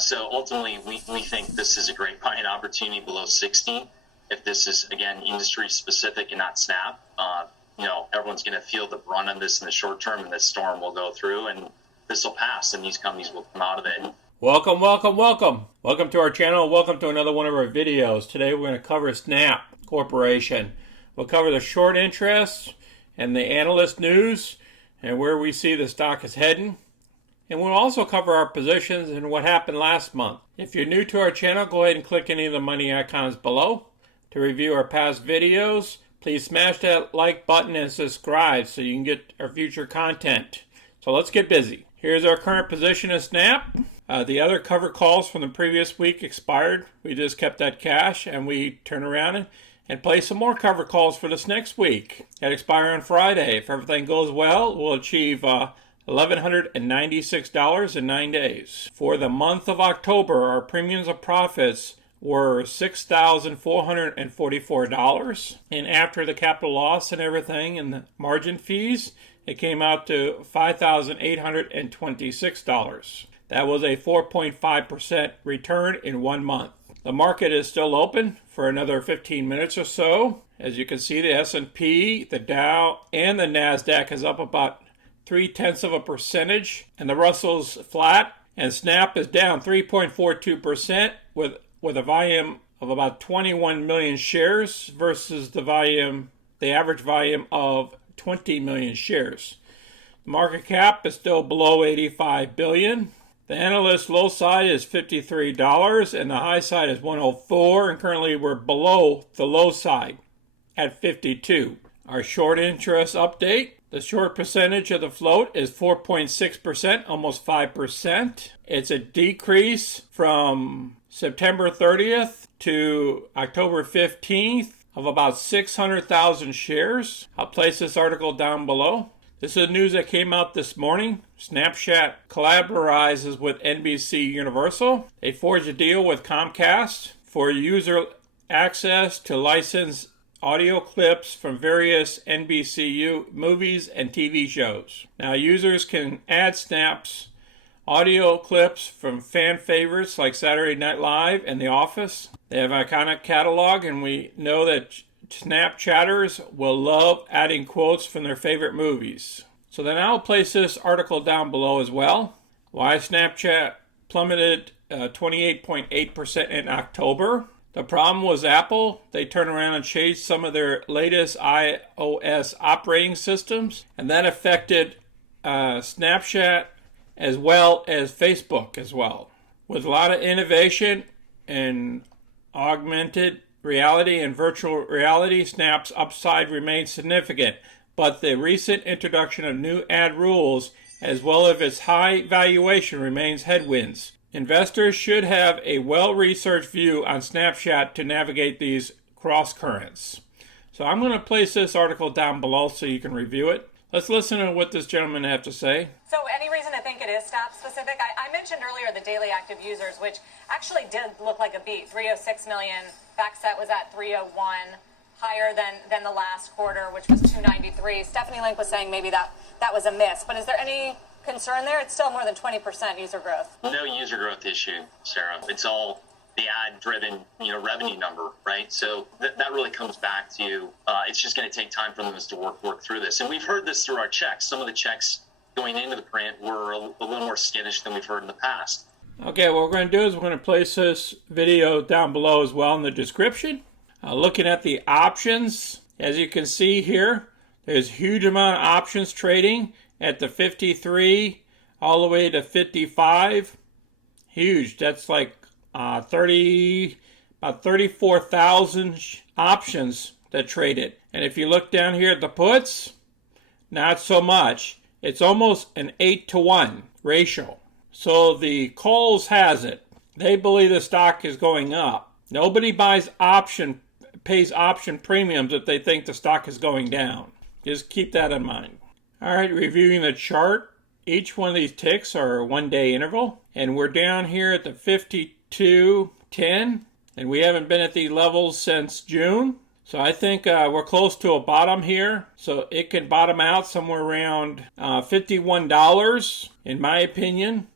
So ultimately, we think this is a great buying opportunity below 60. If this is, again, industry specific and not Snap, everyone's going to feel the brunt of this in the short term, and this storm will go through, and this will pass, and these companies will come out of it. Welcome, welcome, welcome. Welcome to our channel. Welcome to another one of our videos. Today we're going to cover Snap Corporation. We'll cover the short interest and the analyst news and where we see the stock is heading. And we'll also cover our positions and what happened last month. If you're new to our channel, go ahead and click any of the money icons below to review our past videos. Please smash that like button and subscribe so you can get our future content. So let's get busy. Here's our current position of Snap. The other cover calls from the previous week expired. We just kept that cash and we turn around and play some more cover calls for this next week. That expire on Friday. If everything goes well, we'll achieve $1,196 in 9 days. For the month of October, our premiums of profits were $6,444. And after the capital loss and everything and the margin fees, it came out to $5,826. That was a 4.5% return in 1 month. The market is still open for another 15 minutes or so. As you can see, the S&P, the Dow, and the NASDAQ is up about 0.3%, and the Russell's flat, and Snap is down 3.42% with a volume of about 21 million shares versus the average volume of 20 million shares. The market cap is still below 85 billion. The analyst low side is $53 and the high side is 104, and currently we're below the low side at 52. Our short interest update. The short percentage of the float is 4.6%, almost 5%. It's a decrease from September 30th to October 15th of about 600,000 shares. I'll place this article down below. This is news that came out this morning. Snapchat collaborizes with NBC Universal. They forged a deal with Comcast for user access to licensed audio clips from various NBCU movies and TV shows. Now users can add Snap's audio clips from fan favorites like Saturday Night Live and The Office. They have an iconic catalog, and we know that Snapchatters will love adding quotes from their favorite movies. So then I'll place this article down below as well. Why Snapchat plummeted 28.8% in October. The problem was Apple. They turned around and changed some of their latest iOS operating systems, and that affected Snapchat as well as Facebook as well. With a lot of innovation and augmented reality and virtual reality, Snap's upside remains significant, but the recent introduction of new ad rules as well as its high valuation remains headwinds. Investors should have a well-researched view on Snapchat to navigate these cross-currents. So I'm going to place this article down below so you can review it. Let's listen to what this gentleman has to say. So any reason to think it is Snap specific? I mentioned earlier the daily active users, which actually did look like a beat. 306 million. FactSet was at 301, higher than the last quarter, which was 293. Stephanie Link was saying maybe that was a miss. But is there any concern there? It's still more than 20% user growth. No user growth issue, Sarah. It's all the ad-driven, revenue number, right? So that really comes back to it's just going to take time for them to work through this. And we've heard this through our checks. Some of the checks going into the print were a little more skittish than we've heard in the past. Okay, what we're going to do is we're going to place this video down below as well in the description. Looking at the options, as you can see here, there's a huge amount of options trading at the 53 all the way to 55. Huge. That's like about 34,000 options that traded. And if you look down here at the puts, not so much. It's almost an 8-to-1 ratio. So the calls has it. They believe the stock is going up. Nobody pays option premiums if they think the stock is going down. Just keep that in mind. All right, reviewing the chart. Each one of these ticks are a 1-day interval. And we're down here at the 52.10. And we haven't been at these levels since June. So I think we're close to a bottom here. So it could bottom out somewhere around $51, in my opinion.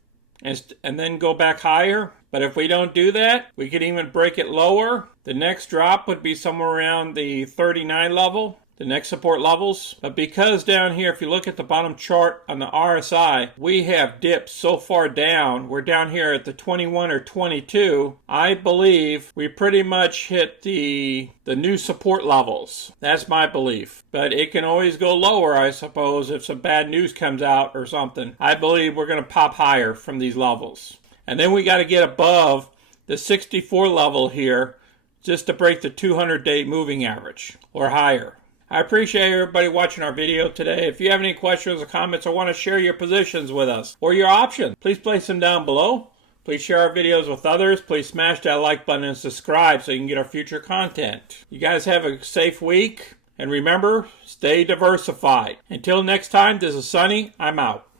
and then go back higher. But if we don't do that, we could even break it lower. The next drop would be somewhere around the 39 level, the next support levels. But because down here, if you look at the bottom chart on the RSI, we have dipped so far down. We're down here at the 21 or 22. I believe we pretty much hit the new support levels. That's my belief. But it can always go lower, I suppose, if some bad news comes out or something. I believe we're going to pop higher from these levels. And then we got to get above the 64 level here just to break the 200-day moving average or higher. I appreciate everybody watching our video today. If you have any questions or comments or want to share your positions with us or your options, please place them down below. Please share our videos with others. Please smash that like button and subscribe so you can get our future content. You guys have a safe week. And remember, stay diversified. Until next time, this is Sonny. I'm out.